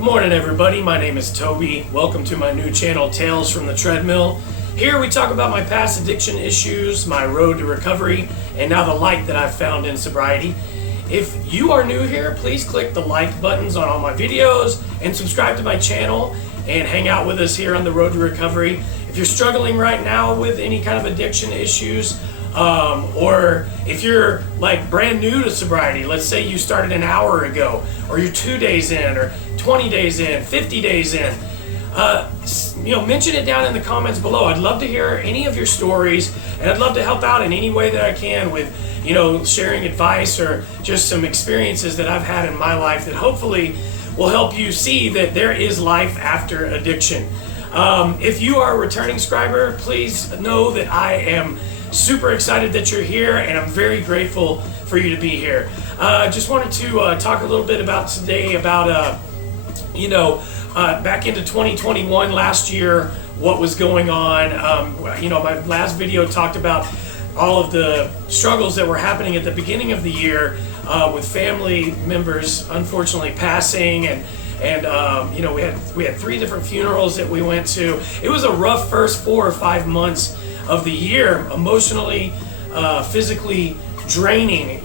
Good morning, everybody. My name is Toby. Welcome to my new channel, Tales from the Treadmill. Here we talk about my past addiction issues, my road to recovery, and now the light that I've found in sobriety. If you are new here, please click the like buttons on all my videos and subscribe to my channel and hang out with us here on the road to recovery. If you're struggling right now with any kind of addiction issues, or if you're like brand new to sobriety, let's say you started an hour ago, or you're 2 days in, or 20 days in, 50 days in, mention it down in the comments below. I'd love to hear any of your stories, and I'd love to help out in any way that I can with, sharing advice or just some experiences that I've had in my life that hopefully will help you see that there is life after addiction. If you are a returning subscriber, please know that I am super excited that you're here, and I'm very grateful for you to be here. Just wanted to talk a little bit about today about, back into 2021 last year, what was going on. My last video talked about all of the struggles that were happening at the beginning of the year with family members unfortunately passing, and we had 3 different funerals that we went to. It was a rough first 4 or 5 months of the year, emotionally, physically draining,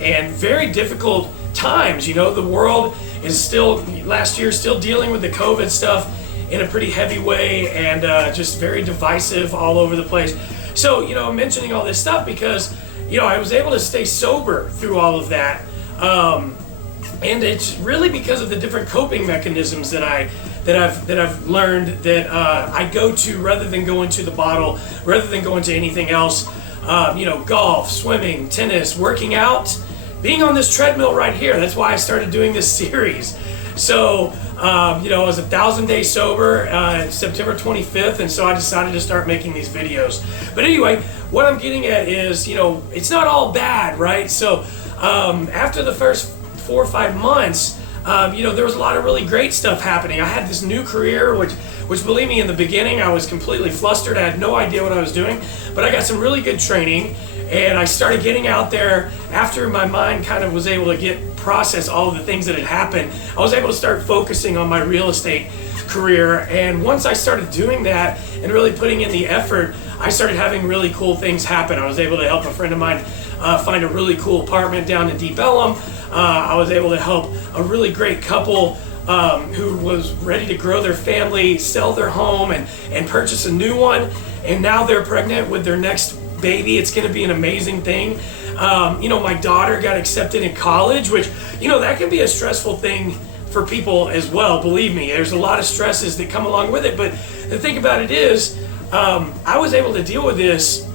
and very difficult times. The world is still, last year, still dealing with the COVID stuff in a pretty heavy way, and just very divisive all over the place. So, I'm mentioning all this stuff because, I was able to stay sober through all of that. And it's really because of the different coping mechanisms that I've learned that I go to rather than going to the bottle, rather than going to anything else. Golf, swimming, tennis, working out, being on this treadmill right here. That's why I started doing this series. So, I was 1,000 days sober September 25th, and so I decided to start making these videos. But anyway, what I'm getting at is, it's not all bad, right? So, after the first 4 or 5 months, there was a lot of really great stuff happening. I had this new career, which believe me, in the beginning, I was completely flustered. I had no idea what I was doing, but I got some really good training, and I started getting out there after my mind kind of was able to process all of the things that had happened. I was able to start focusing on my real estate career, and once I started doing that and really putting in the effort, I started having really cool things happen. I was able to help a friend of mine find a really cool apartment down in Deep Ellum. I was able to help a really great couple who was ready to grow their family, sell their home, and purchase a new one. And now they're pregnant with their next baby. It's going to be an amazing thing. My daughter got accepted in college, which, that can be a stressful thing for people as well. Believe me, there's a lot of stresses that come along with it. But the thing about it is, I was able to deal with this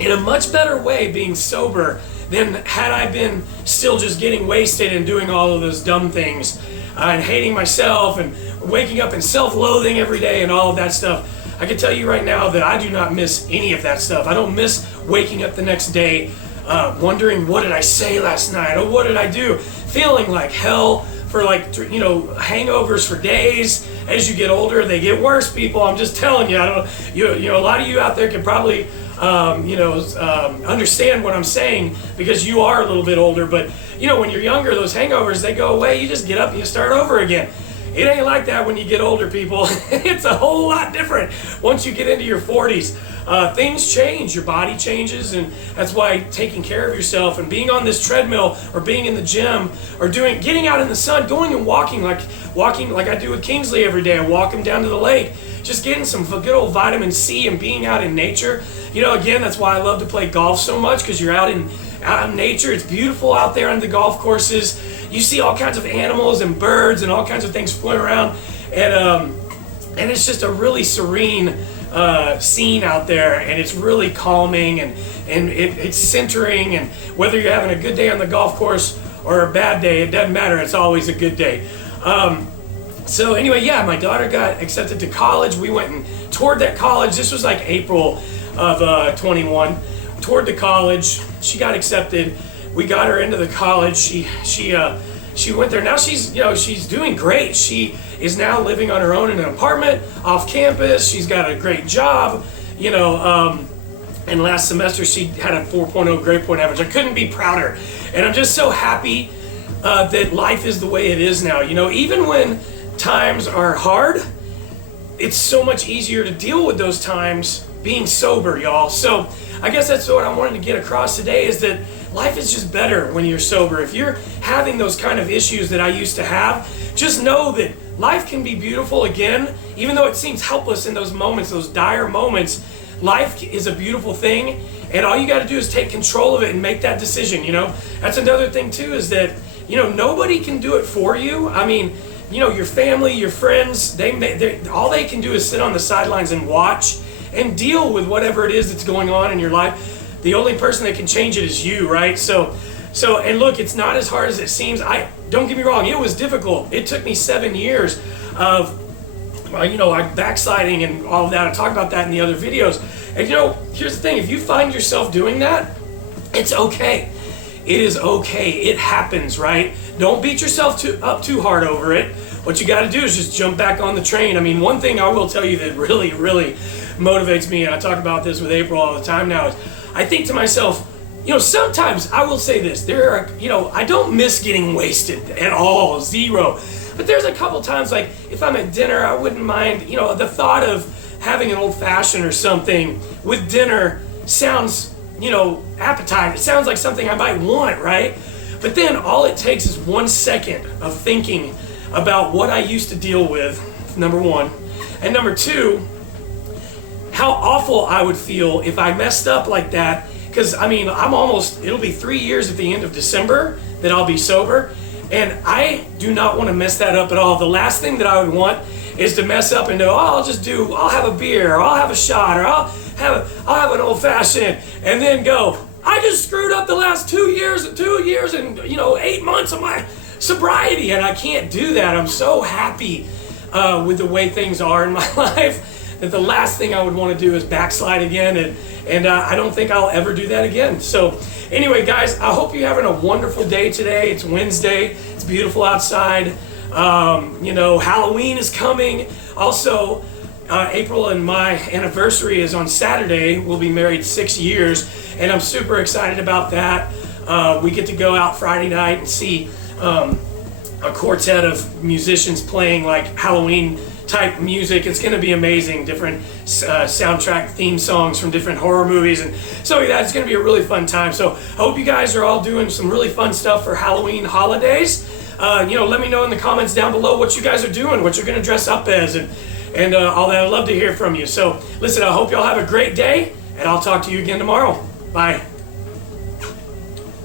in a much better way being sober than had I been still just getting wasted and doing all of those dumb things and hating myself and waking up and self-loathing every day and all of that stuff. I can tell you right now that I do not miss any of that stuff. I don't miss waking up the next day wondering, what did I say last night, or what did I do, feeling like hell for hangovers for days. As you get older, they get worse, people. I'm just telling you. A lot of you out there can probably understand what I'm saying because you are a little bit older. But when you're younger, those hangovers, they go away. You just get up and you start over again. It ain't like that when you get older, people. It's a whole lot different once you get into your 40s. Things change, your body changes, and that's why taking care of yourself and being on this treadmill or being in the gym or getting out in the sun, going and walking like I do with Kingsley every day. I walk him down to the lake, just getting some good old vitamin C and being out in nature. Again, that's why I love to play golf so much, because you're out in nature. It's beautiful out there on the golf courses. You see all kinds of animals and birds and all kinds of things floating around, and it's just a really serene scene out there, and it's really calming, and it's centering. And whether you're having a good day on the golf course or a bad day, it doesn't matter. It's always a good day. So anyway, my daughter got accepted to college. We went and toured that college. This was like April of 21. Toured the college. She got accepted. We got her into the college. She went there. Now she's doing great. She is now living on her own in an apartment off campus. She's got a great job. And last semester she had a 4.0 grade point average. I couldn't be prouder. And I'm just so happy that life is the way it is now. You know, even when times are hard, it's so much easier to deal with those times being sober, y'all. So I guess that's what I wanted to get across today, is that life is just better when you're sober. If you're having those kind of issues that I used to have, just know that life can be beautiful again. Even though it seems helpless in those moments, those dire moments, life is a beautiful thing, and all you got to do is take control of it and make that decision. You know, that's another thing too, is that, you know, nobody can do it for you. I mean, you know, your family, your friends, all they can do is sit on the sidelines and watch and deal with whatever it is that's going on in your life. The only person that can change it is you, right? So, and look, it's not as hard as it seems. Don't get me wrong, it was difficult. It took me 7 years of, you know, backsliding and all of that. I talk about that in the other videos. And you know, here's the thing: if you find yourself doing that, it's okay. It is okay. It happens, right? Don't beat yourself up too hard over it. What you got to do is just jump back on the train. I mean, one thing I will tell you that really, really motivates me, and I talk about this with April all the time now, is I think to myself, you know, sometimes I will say this, you know, I don't miss getting wasted at all, zero. But there's a couple times, like if I'm at dinner, I wouldn't mind, you know, the thought of having an old fashioned or something with dinner sounds, you know, appetizing. It sounds like something I might want, right? But then all it takes is 1 second of thinking about what I used to deal with, number one. And number two, how awful I would feel if I messed up like that. Because, I mean, it'll be 3 years at the end of December that I'll be sober. And I do not want to mess that up at all. The last thing that I would want is to mess up and go, oh, I'll have a beer, or I'll have a shot, or I'll have an old fashioned, and then go, I just screwed up the last 2 years and, you know, 8 months of my sobriety, and I can't do that. I'm so happy with the way things are in my life that the last thing I would want to do is backslide again, and I don't think I'll ever do that again. So anyway, guys, I hope you're having a wonderful day today. It's Wednesday. It's beautiful outside. You know, Halloween is coming. Also, April and my anniversary is on Saturday. We'll be married 6 years, and I'm super excited about that. We get to go out Friday night and see a quartet of musicians playing like Halloween type music. It's going to be amazing. Different soundtrack theme songs from different horror movies, and so that's going to be a really fun time. So I hope you guys are all doing some really fun stuff for Halloween holidays. You know, let me know in the comments down below what you guys are doing, what you're going to dress up as, and all that. I'd love to hear from you. So listen, I hope y'all have a great day, and I'll talk to you again tomorrow. Bye.